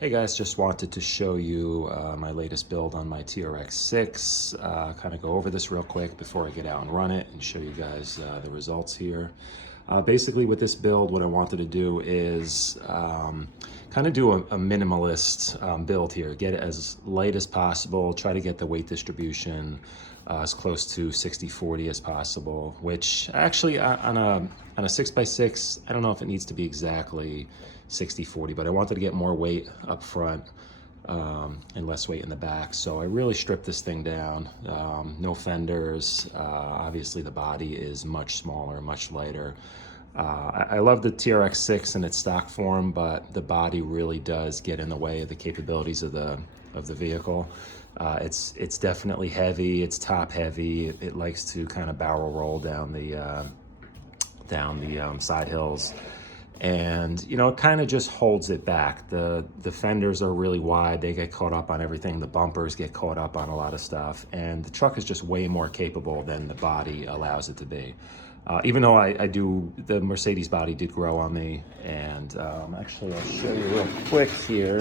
Hey guys, just wanted to show you my latest build on my TRX6. Kind of go over this real quick before I get out and run it and show you guys the results here. Basically with this build, what I wanted to do is kind of do a minimalist build here. Get it as light as possible, try to get the weight distribution as close to 60-40 as possible, which actually on a 6x6, I don't know if it needs to be exactly 60-40, but I wanted to get more weight up front and less weight in the back. So I really stripped this thing down. No fenders. Obviously the body is much smaller, much lighter. I love the TRX6 in its stock form, but the body really does get in the way of the capabilities of the vehicle. It's definitely heavy. It's top heavy. It likes to kind of barrel roll down the side hills. And you know, it kind of just holds it back. The fenders are really wide. They get caught up on everything. The bumpers get caught up on a lot of stuff, and the truck is just way more capable than the body allows it to be. Even though the Mercedes body did grow on me, and actually I'll show you real quick here.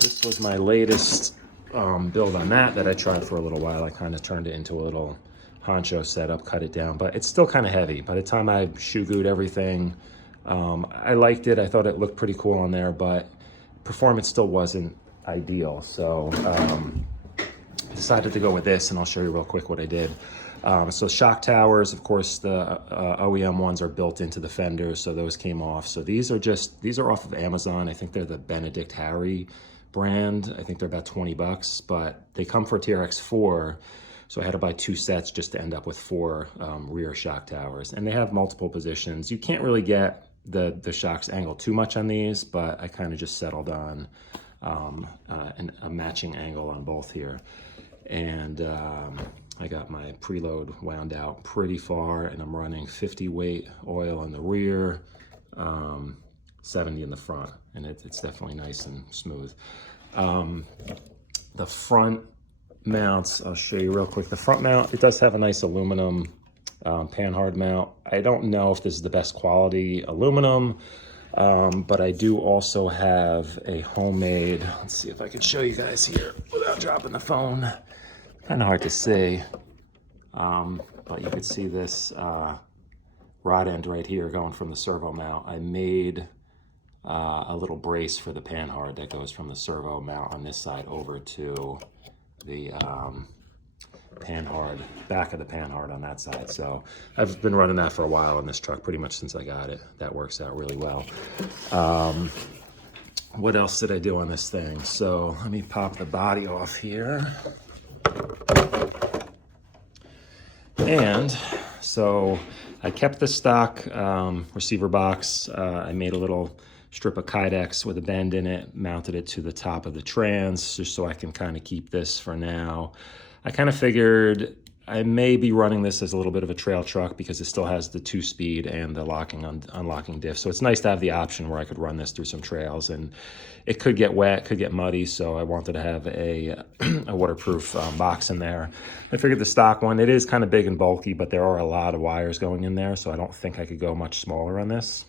This was my latest build on that I tried for a little while. I kind of turned it into a little honcho setup, cut it down, but it's still kind of heavy. By the time I shoe gooed everything, I liked it. I thought it looked pretty cool on there, but performance still wasn't ideal. So I decided to go with this, and I'll show you real quick what I did. So shock towers, of course, the OEM ones are built into the fenders, so those came off. So these are off of Amazon. I think they're the Benedict Harry brand. I think they're about 20 bucks, but they come for TRX4. So I had to buy 2 sets just to end up with 4 rear shock towers. And they have multiple positions. You can't really get the shocks angled too much on these, but I kind of just settled on a matching angle on both here. And I got my preload wound out pretty far, and I'm running 50 weight oil in the rear, 70 in the front, and it's definitely nice and smooth. The front mounts, I'll show you real quick. The front mount, it does have a nice aluminum panhard mount. I don't know if this is the best quality aluminum, but I do also have a homemade, let's see if I can show you guys here without dropping the phone. Kind of hard to see, but you can see this rod end right here going from the servo mount. I made a little brace for the panhard that goes from the servo mount on this side over to the panhard, back of the panhard on that side. So I've been running that for a while on this truck, pretty much since I got it. That works out really well. What else did I do on this thing? So let me pop the body off here. And so I kept the stock receiver box. I made a little strip of Kydex with a bend in it, mounted it to the top of the trans just so I can kind of keep this for now. I kind of figured I may be running this as a little bit of a trail truck because it still has the 2-speed and the locking unlocking diff. So it's nice to have the option where I could run this through some trails, and it could get wet, could get muddy. So I wanted to have a waterproof box in there. I figured the stock one, it is kind of big and bulky, but there are a lot of wires going in there. So I don't think I could go much smaller on this.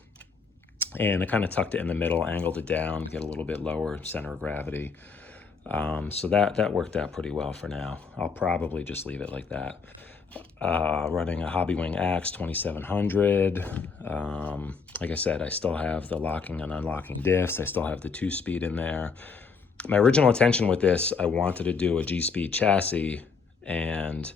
And I kind of tucked it in the middle, angled it down, get a little bit lower center of gravity. So that worked out pretty well for now. I'll probably just leave it like that. Running a Hobbywing Axe 2700. Like I said, I still have the locking and unlocking diffs. I still have the 2-speed in there. My original intention with this, I wanted to do a G-speed chassis and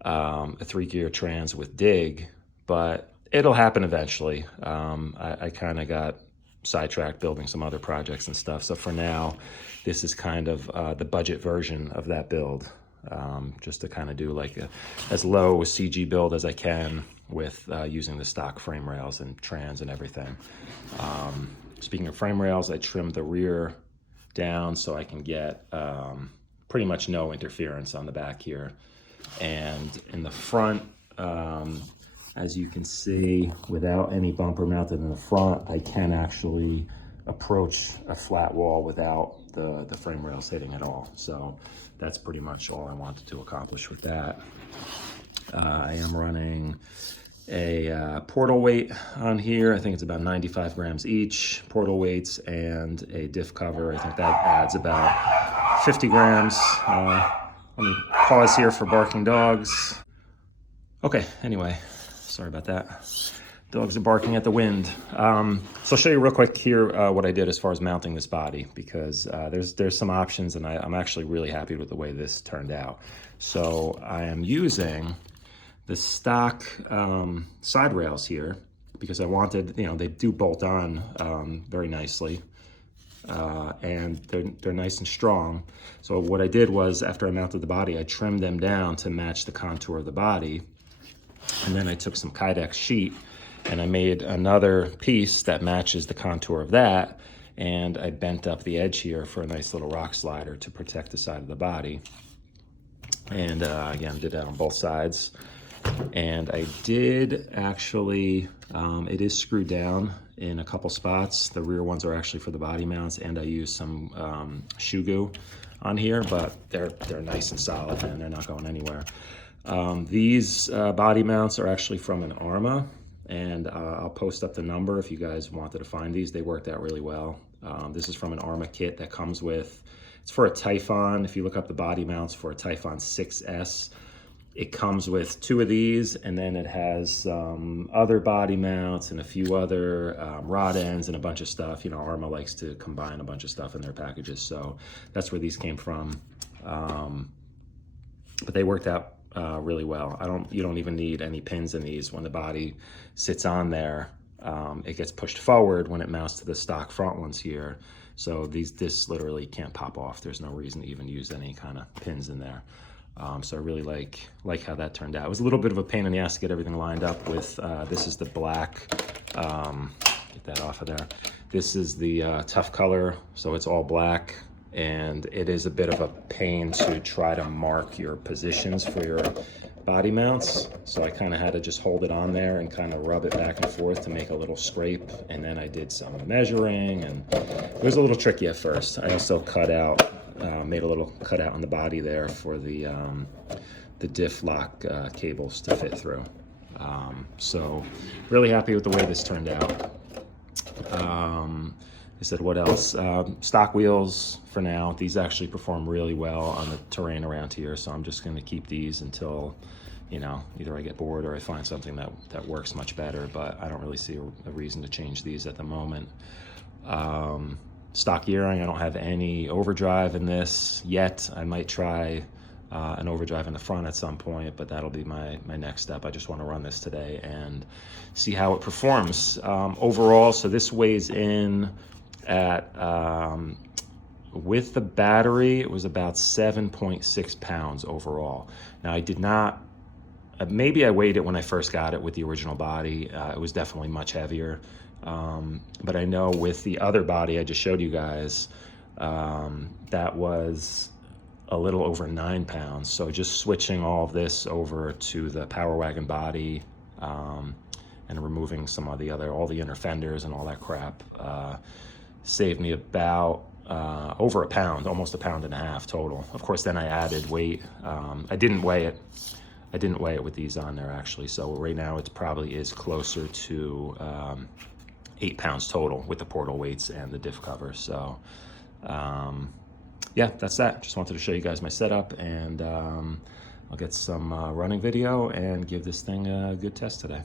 a 3-gear trans with dig, but it'll happen eventually. I kind of got sidetracked building some other projects and stuff. So for now, this is kind of the budget version of that build, just to kind of do like as low a CG build as I can with using the stock frame rails and trans and everything. Speaking of frame rails, I trimmed the rear down so I can get pretty much no interference on the back here. And in the front, as you can see, without any bumper mounted in the front, I can actually approach a flat wall without the frame rails hitting at all. So that's pretty much all I wanted to accomplish with that. I am running a portal weight on here. I think it's about 95 grams each, portal weights, and a diff cover. I think that adds about 50 grams. Let me pause here for barking dogs. Okay, anyway, sorry about that. Dogs are barking at the wind. So I'll show you real quick here what I did as far as mounting this body, because there's some options, and I'm actually really happy with the way this turned out. So I am using the stock side rails here because I wanted, they do bolt on very nicely, and they're nice and strong. So what I did was, after I mounted the body, I trimmed them down to match the contour of the body, and then I took some Kydex sheet and I made another piece that matches the contour of that, and I bent up the edge here for a nice little rock slider to protect the side of the body. And again, did that on both sides. And I did actually, it is screwed down in a couple spots. The rear ones are actually for the body mounts, and I used some shoe goo on here, but they're nice and solid and they're not going anywhere. These body mounts are actually from an Arma, and I'll post up the number if you guys wanted to find these. They worked out really well. This is from an Arma kit that comes with, it's for a Typhon. If you look up the body mounts for a Typhon 6S, it comes with 2 of these, and then it has other body mounts and a few other rod ends and a bunch of stuff. Arma likes to combine a bunch of stuff in their packages, so that's where these came from. But they worked out really well. You don't even need any pins in these. When the body sits on there, it gets pushed forward when it mounts to the stock front ones here. So this literally can't pop off. There's no reason to even use any kind of pins in there. So I really like how that turned out. It was a little bit of a pain in the ass to get everything lined up with. This is the black, get that off of there. This is the tough color, so it's all black, and it is a bit of a pain to try to mark your positions for your body mounts. So I kind of had to just hold it on there and kind of rub it back and forth to make a little scrape, and then I did some measuring, and it was a little tricky at first. I also made a little cutout on the body there for the diff lock cables to fit through. So really happy with the way this turned out. I said, what else? Stock wheels for now. These actually perform really well on the terrain around here, so I'm just going to keep these until, either I get bored or I find something that works much better, but I don't really see a reason to change these at the moment. Stock gearing, I don't have any overdrive in this yet. I might try an overdrive in the front at some point, but that'll be my next step. I just want to run this today and see how it performs. Overall, so this weighs in at, with the battery, it was about 7.6 pounds overall. Now I did not, maybe I weighed it when I first got it with the original body. It was definitely much heavier. But I know with the other body I just showed you guys, that was a little over 9 pounds. So just switching all of this over to the Power Wagon body, and removing some of all the inner fenders and all that crap, saved me about over a pound, almost 1.5 pounds total. Of course, then I added weight. I didn't weigh it with these on there actually. So right now it probably is closer to 8 pounds total with the portal weights and the diff cover. So yeah, that's that. Just wanted to show you guys my setup, and I'll get some running video and give this thing a good test today.